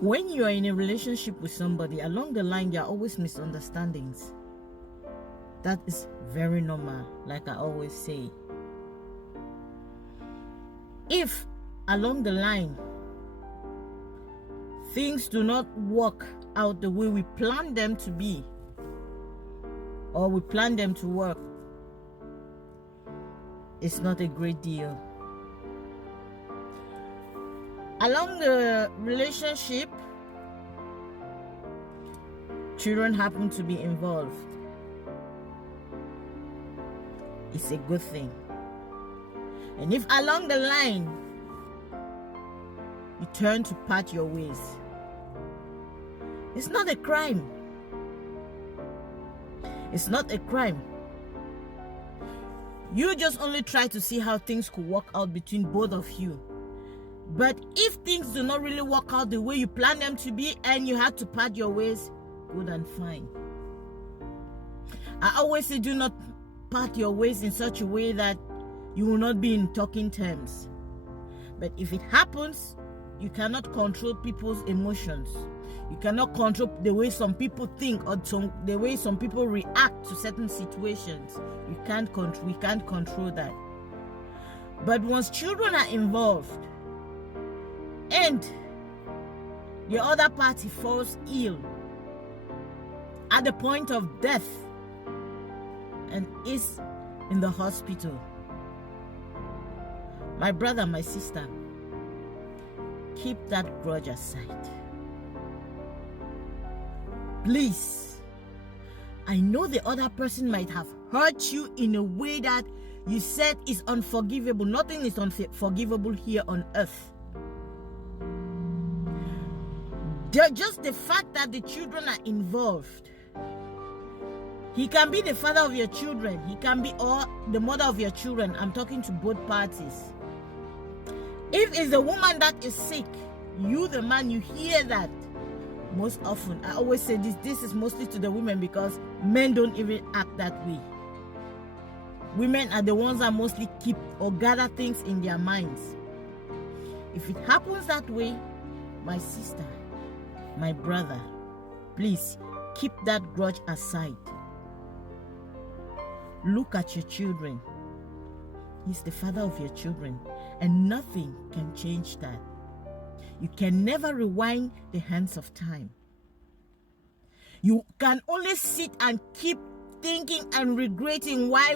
When you are in a relationship with somebody, along the line there are always misunderstandings. That is very normal, like I always say. If along the line things do not work out the way we plan them to be, or we plan them to work, it's not a great deal. Along the relationship, children happen to be involved. It's a good thing. And if along the line you turn to part your ways, it's not a crime. It's not a crime. You just only try to see how things could work out between both of you. But if things do not really work out the way you plan them to be and you have to part your ways, good and fine. I always say do not part your ways in such a way that you will not be in talking terms. But if it happens, you cannot control people's emotions. You cannot control the way some people think or the way some people react to certain situations. We can't control that. But once children are involved and the other party falls ill at the point of death and is in the hospital, my brother, my sister, keep that grudge aside. Please. I know the other person might have hurt you in a way that you said is unforgivable. Nothing is unforgivable here on earth. Just the fact that the children are involved. He can be the father of your children. He can be or the mother of your children. I'm talking to both parties. If it's the woman that is sick, you the man, you hear that most often. I always say this is mostly to the women because men don't even act that way. Women are the ones that mostly keep or gather things in their minds. If it happens that way, my sister, my brother, please keep that grudge aside. Look at your children. He's the father of your children, and nothing can change that. You can never rewind the hands of time. You can only sit and keep thinking and regretting why,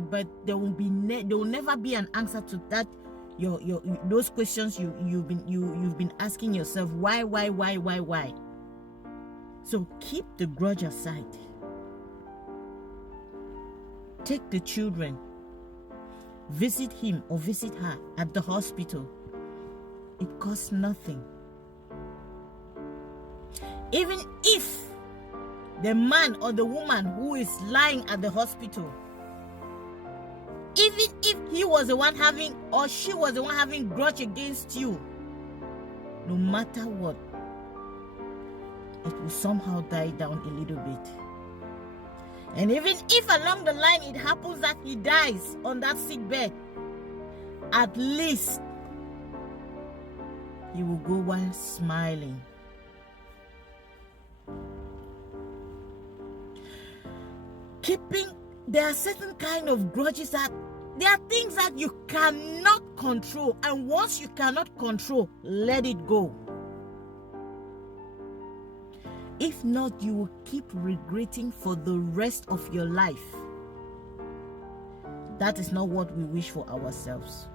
but there will never be an answer to that. Those questions you've been asking yourself, why? So keep the grudge aside. Take the children, visit him or visit her at the hospital. It costs nothing. Even if the man or the woman who is lying at the hospital, even if he was the one having or she was the one having grudge against you, no matter what, it will somehow die down a little bit. And even if along the line it happens that he dies on that sick bed, at least he will go while smiling. There are certain kind of grudges that there are things that you cannot control, and once you cannot control, let it go. If not, you will keep regretting for the rest of your life. That is not what we wish for ourselves.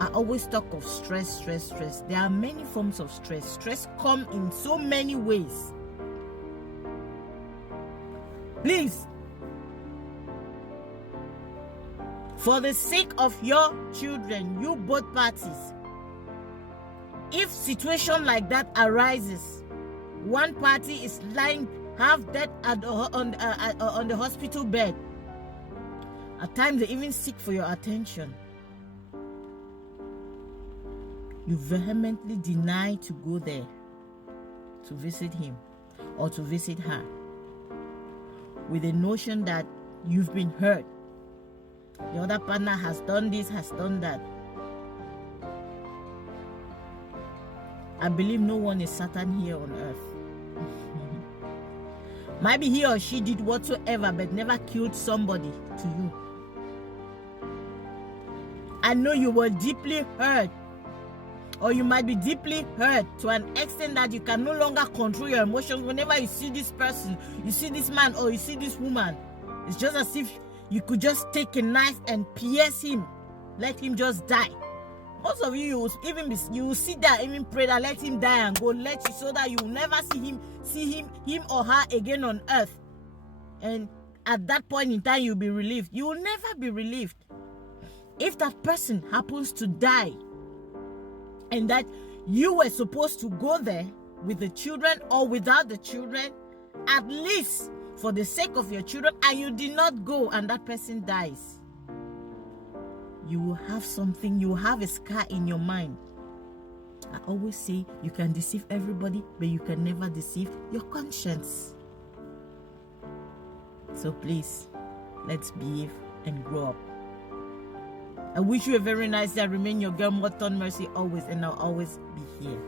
I always talk of stress. There are many forms of stress. Stress comes in so many ways. Please, for the sake of your children, you both parties, if situation like that arises, one party is lying half dead on the hospital bed, at times they even seek for your attention, you vehemently deny to go there to visit him or to visit her, with the notion that you've been hurt. The other partner has done this, has done that. I believe no one is Satan here on earth. Maybe he or she did whatsoever but never killed somebody to you. I know you were deeply hurt, or you might be deeply hurt to an extent that you can no longer control your emotions. Whenever you see this person, you see this man or you see this woman, it's just as if you could just take a knife and pierce him, let him just die. Most of you will sit there, even pray that let him die and go, so that you will never see him or her again on earth. And at that point in time, you'll be relieved. You will never be relieved. If that person happens to die, and that you were supposed to go there with the children or without the children, at least for the sake of your children, and you did not go, and that person dies, you will have something, you will have a scar in your mind. I always say you can deceive everybody, but you can never deceive your conscience. So please, let's behave and grow up. I wish you a very nice day. Remain your girl, Morton Mercy, always, and I'll always be here.